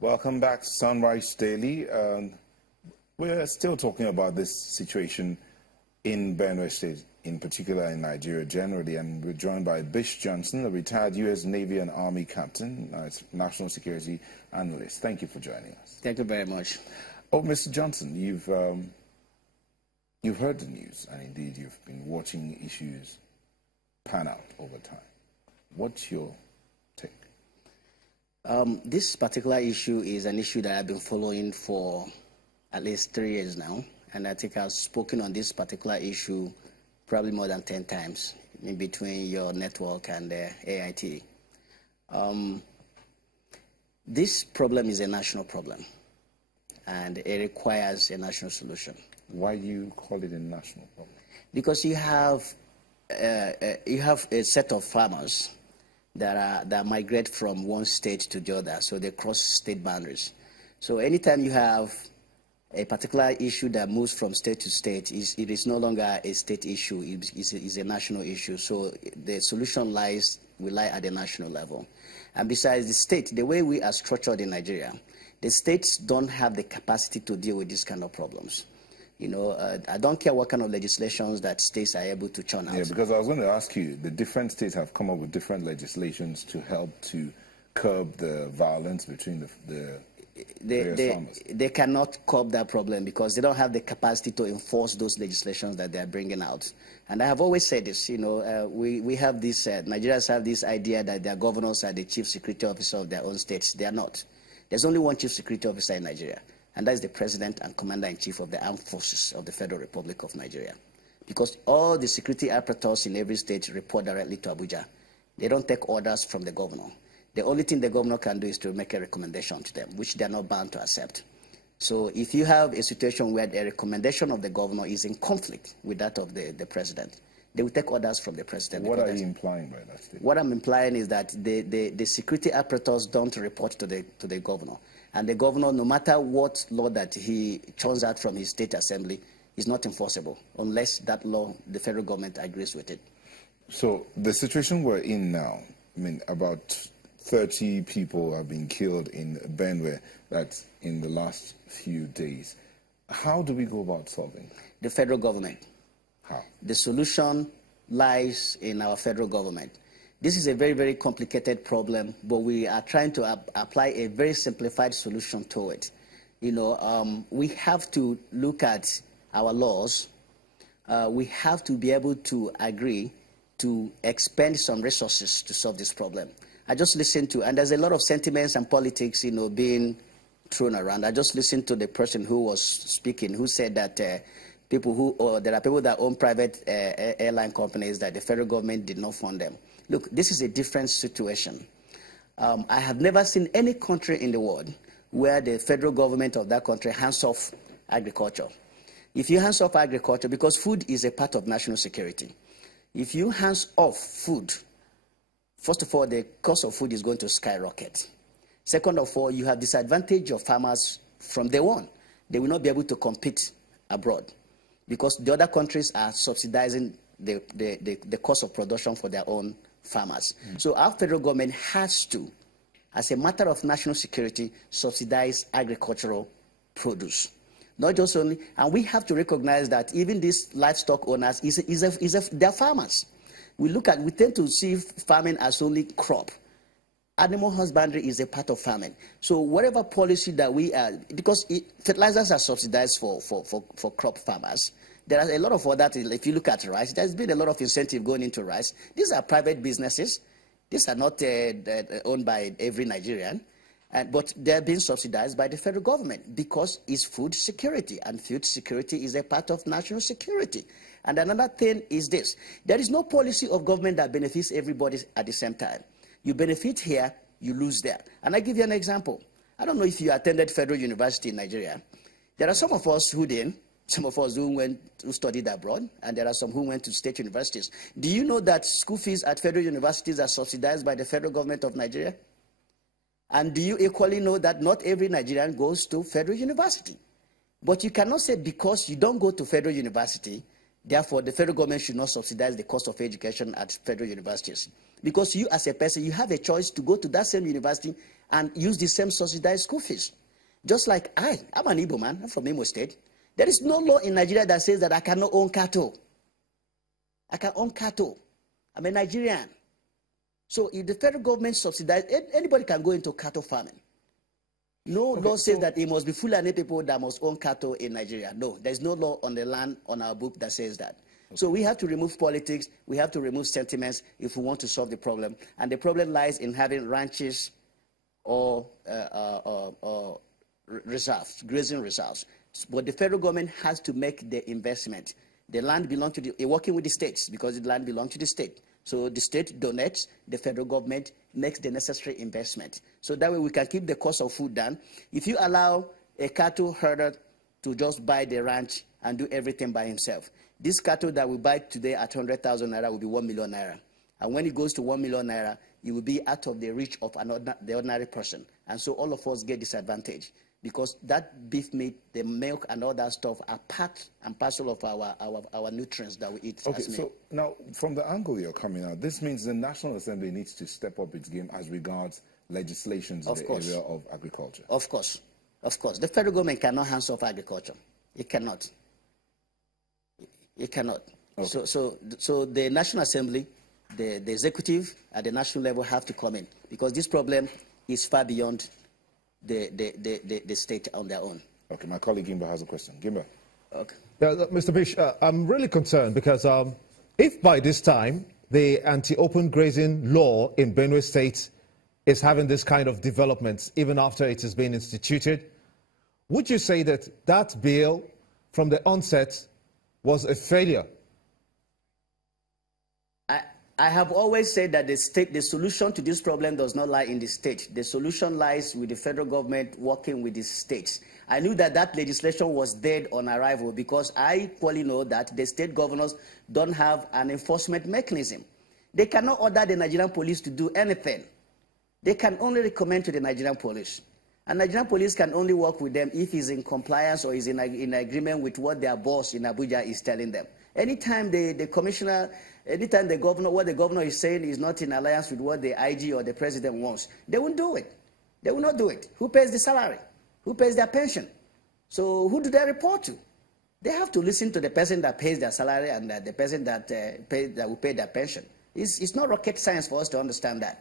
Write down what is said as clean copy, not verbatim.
Welcome back to Sunrise Daily. We're still talking about this situation in Benue State, in particular in Nigeria generally, and we're joined by Bish Johnson, a retired U.S. Navy and Army captain, national security analyst. Thank you for joining us. Thank you very much. Oh, Mr. Johnson, you've heard the news, and indeed you've been watching issues pan out over time. What's your take? This particular issue is an issue that I've been following for at least 3 years now, and I think I've spoken on this particular issue probably more than 10 times in between your network and AIT. This problem is a national problem, and it requires a national solution. Why do you call it a national problem? Because you have a set of farmers that migrate from one state to the other, so they cross state boundaries. So anytime you have a particular issue that moves from state to state, it is no longer a state issue, it is a national issue. So the solution will lie at the national level. And besides, the state, the way we are structured in Nigeria, the states don't have the capacity to deal with these kind of problems. You know, I don't care what kind of legislations that states are able to churn out. Yeah, because I was going to ask you, the different states have come up with different legislations to help to curb the violence between the various farmers. They cannot curb that problem because they don't have the capacity to enforce those legislations that they are bringing out. And I have always said this, you know, we have this, Nigerians have this idea that their governors are the chief security officer of their own states. They are not. There's only one chief security officer in Nigeria, and that is the President and Commander-in-Chief of the Armed Forces of the Federal Republic of Nigeria. Because all the security apparatus in every state report directly to Abuja. They don't take orders from the governor. The only thing the governor can do is to make a recommendation to them, which they are not bound to accept. So if you have a situation where the recommendation of the governor is in conflict with that of the president, they will take orders from the president. What are you implying by that statement? What I'm implying is that the security apparatus don't report to the governor. And the governor, no matter what law that he churns out from his state assembly, is not enforceable unless that law, the federal government agrees with it. So the situation we're in now, I mean, about 30 people have been killed in Benue, that's in the last few days. How do we go about solving it? The federal government. How? The solution lies in our federal government. This is a very, very complicated problem, but we are trying to apply a very simplified solution to it. You know, we have to look at our laws. We have to be able to agree to expend some resources to solve this problem. I just listened to, and there's a lot of sentiments and politics, you know, being thrown around. I just listened to the person who was speaking, who said that there are people that own private airline companies that the federal government did not fund them. Look, this is a different situation. I have never seen any country in the world where the federal government of that country hands off agriculture. If you hands off agriculture, because food is a part of national security, if you hands off food, first of all, the cost of food is going to skyrocket. Second of all, you have disadvantage of farmers from day one. They will not be able to compete abroad because the other countries are subsidizing the cost of production for their own farmers. So our federal government has to, as a matter of national security, subsidize agricultural produce. Not just only, and we have to recognize that even these livestock owners, they're farmers. We tend to see farming as only crop. Animal husbandry is a part of farming. So whatever policy that we are, because fertilizers are subsidized for crop farmers, there are a lot of other things. If you look at rice, there's been a lot of incentive going into rice. These are private businesses. These are not owned by every Nigerian. But they're being subsidized by the federal government because it's food security, and food security is a part of national security. And another thing is this. There is no policy of government that benefits everybody at the same time. You benefit here, you lose there. And I give you an example. I don't know if you attended Federal University in Nigeria. There are some of us who didn't, some of us who studied abroad, and there are some who went to state universities. Do you know that school fees at federal universities are subsidized by the federal government of Nigeria? And do you equally know that not every Nigerian goes to federal university? But you cannot say because you don't go to federal university, therefore the federal government should not subsidize the cost of education at federal universities. Because you as a person, you have a choice to go to that same university and use the same subsidized school fees. Just like I'm an Igbo man, I'm from Imo State. There is no law in Nigeria that says that I cannot own cattle. I can own cattle. I'm a Nigerian. So if the federal government subsidizes, anybody can go into cattle farming. No law says that it must be Fulani people that must own cattle in Nigeria. No, there's no law on the land on our book that says that. Okay. So we have to remove politics. We have to remove sentiments if we want to solve the problem. And the problem lies in having ranches or reserves, grazing reserves. But the federal government has to make the investment. The land belongs to working with the states because the land belongs to the state. So the state donates, the federal government makes the necessary investment. So that way we can keep the cost of food down. If you allow a cattle herder to just buy the ranch and do everything by himself, this cattle that we buy today at 100,000 naira will be 1 million naira. And when it goes to 1 million naira, it will be out of the reach of the ordinary person. And so all of us get disadvantaged because that beef meat, the milk, and all that stuff are part and parcel of our nutrients that we eat. Okay, so now from the angle you're coming at, this means the National Assembly needs to step up its game as regards legislations in the area of agriculture. Of course. Of course. The federal government cannot hands off agriculture. It cannot. It cannot. Okay. So the National Assembly, the executive at the national level have to come in because this problem is far beyond the state on their own. Okay, my colleague Gimba has a question. Gimba. Okay. Mr. Bish, I'm really concerned because if by this time the anti-open grazing law in Benue State is having this kind of developments, even after it has been instituted, would you say that that bill from the onset was a failure? I have always said that the solution to this problem does not lie in the state. The solution lies with the federal government working with the states. I knew that that legislation was dead on arrival because I equally know that the state governors don't have an enforcement mechanism. They cannot order the Nigerian police to do anything. They can only recommend to the Nigerian police. And Nigerian police can only work with them if he's in compliance or is in agreement with what their boss in Abuja is telling them. Anytime the commissioner, anytime the governor, what the governor is saying is not in alliance with what the IG or the president wants, they won't do it. They will not do it. Who pays the salary? Who pays their pension? So who do they report to? They have to listen to the person that pays their salary and the person that will pay their pension. It's not rocket science for us to understand that.